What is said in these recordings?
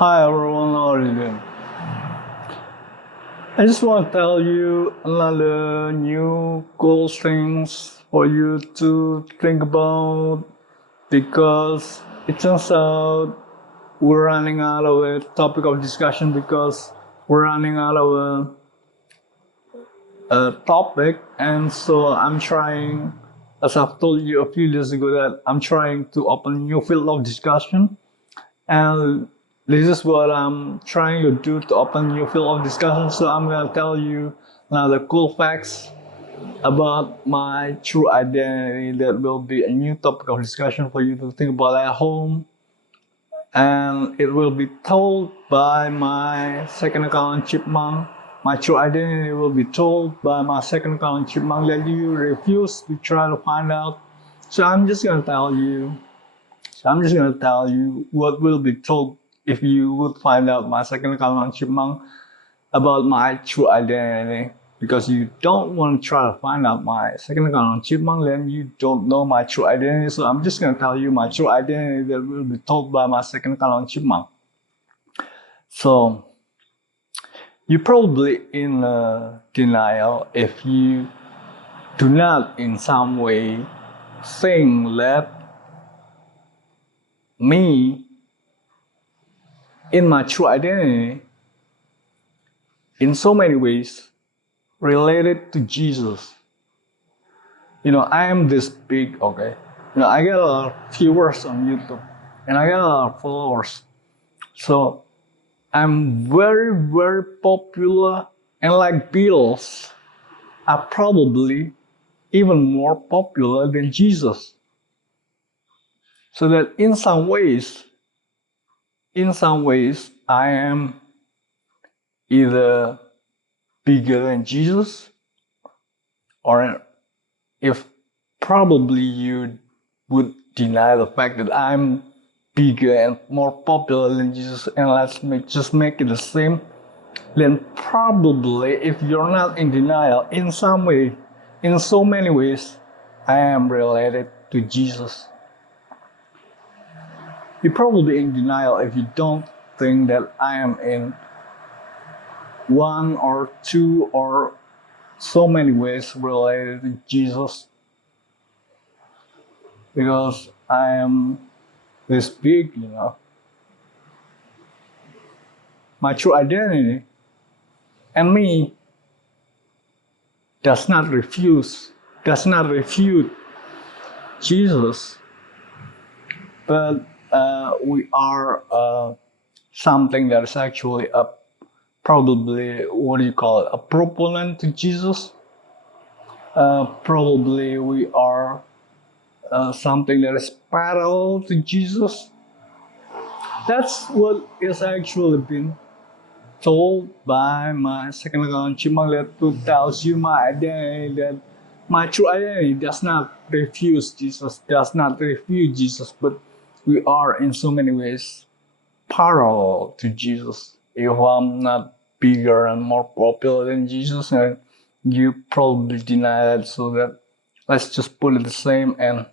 Hi everyone, how are you doing? I just want to tell you another new cool things for you to think about because it turns out we're running out of a topic of discussion because we're running out of a topic, and so I'm trying, as I've told you a few days ago, that I'm trying to open a new field of discussion. And this is what I'm trying to do to open new field of discussion. So I'm gonna tell you now the cool facts about my true identity that will be a new topic of discussion for you to think about at home. And it will be told by my second account Chipmunk. My true identity will be told by my second account Chipmunk that you refuse to try to find out. So I'm just gonna tell you what will be told if you would find out my second account on Chipmunk about my true identity. Because you don't want to try to find out my second account on Chipmunk, then you don't know my true identity. So I'm just going to tell you my true identity that will be told by my second account on Chipmunk. So you're probably in denial if you do not in some way think that me in my true identity in so many ways related to Jesus. I am this big, okay? I get a lot of viewers on YouTube and I get a lot of followers. So I'm very, very popular, and like Beatles, are probably even more popular than Jesus. So that in some ways, I am either bigger than Jesus, or if probably you would deny the fact that I'm bigger and more popular than Jesus, and just make it the same, then probably if you're not in denial in some way, in so many ways, I am related to Jesus. You're probably in denial if you don't think that I am in one or two or so many ways related to Jesus, because I am this big, My true identity and me does not refute Jesus, but we are something that is actually probably, what do you call it, a proponent to Jesus. Probably we are something that is parallel to Jesus. That's what is actually been told by my second account Chipmunk, who tells you my identity, that my true identity does not refuse Jesus, but we are in so many ways parallel to Jesus. If I'm not bigger and more popular than Jesus, and you probably deny that, so that let's just put it the same, and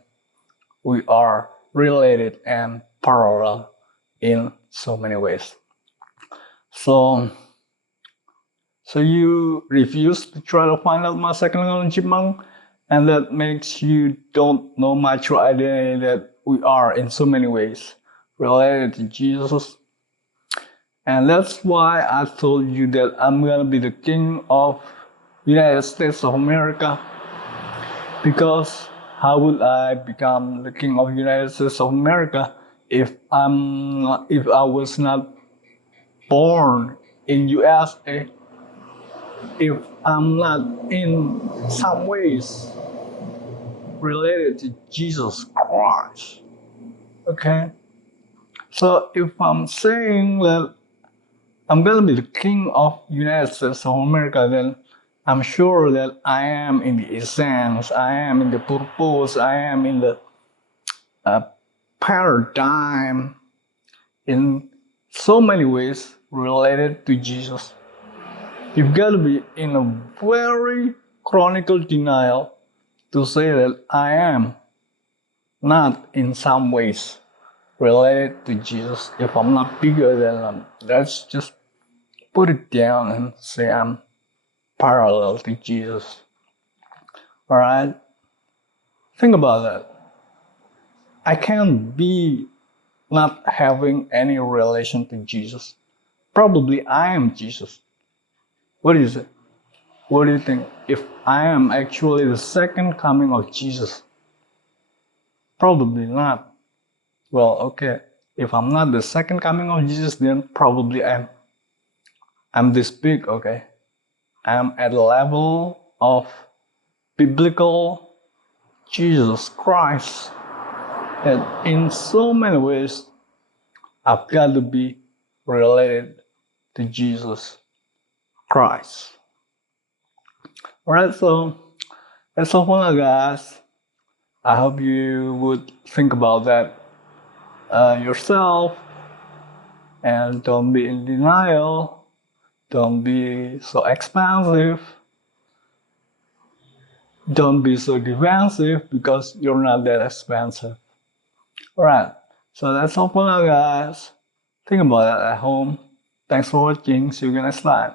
we are related and parallel in so many ways. So you refuse to try to find out my second account Chipmunk, and that makes you don't know my true identity, that we are in so many ways related to Jesus. And that's why I told you that I'm gonna be the king of United States of America. Because how would I become the king of United States of America if I was not born in USA? If I'm not in some ways related to Jesus Christ. Okay? So if I'm saying that I'm gonna be the king of United States of America, then I'm sure that I am in the essence, I am in the purpose, I am in the paradigm, in so many ways related to Jesus. You've got to be in a very chronicle denial to say that I am not in some ways related to Jesus. If I'm not bigger than them, let's just put it down and say I'm parallel to Jesus. Alright? Think about that. I can't be not having any relation to Jesus. Probably I am Jesus. What do you say? What do you think? If I am actually the second coming of Jesus? Probably not. Well, okay. If I'm not the second coming of Jesus, then probably I'm this big, okay? I'm at the level of biblical Jesus Christ. And in so many ways, I've got to be related to Jesus Christ. Alright, so that's all for now, guys. I hope you would think about that yourself and don't be in denial. Don't be so expansive. Don't be so defensive because you're not that expensive. Alright, so that's all for now, guys. Think about that at home. Thanks for watching. See you again next time.